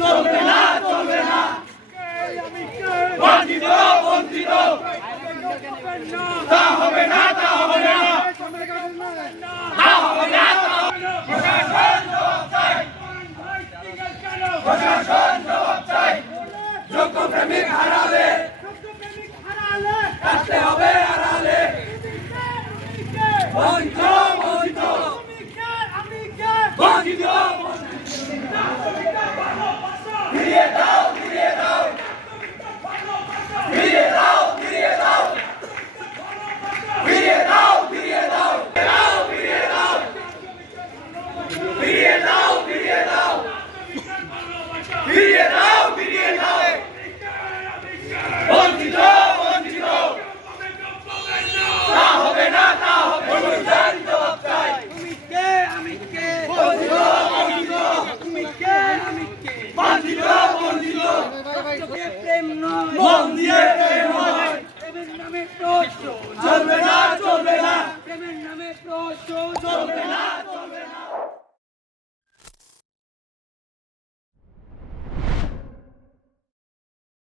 চলবে না চলবে না বঞ্চিত বঞ্চিত তা হবে না তা হবে না তা হবে না প্রশাসন জবাব চাই প্রশাসন জবাব চাই যোগ্য প্রেমিক হারালে কাটতে হবে হারালে বঞ্চিত বঞ্চিত বঞ্চিত ফিরিয়ে দাও ফিরিয়ে দাও ফিরিয়ে দাও ফিরিয়ে দাও ফিরিয়ে দাও ফিরিয়ে দাও ফিরিয়ে দাও ফিরিয়ে দাও ফিরিয়ে দাও ফিরিয়ে দাও ফিরিয়ে দাও বঞ্চিত বঞ্চিত তা হবে না তা হবে না জবাব চাই তুমি কে আমি কে বঞ্চিত বঞ্চিত তুমি কে আমি কে বঞ্চিত বঞ্চিত প্রেম নয় মন দিয়ে প্রেম হয় প্রেমের নামে প্রশ্ন চলবে না চলবে না প্রেমের নামে প্রশ্ন চলবে না চলবে না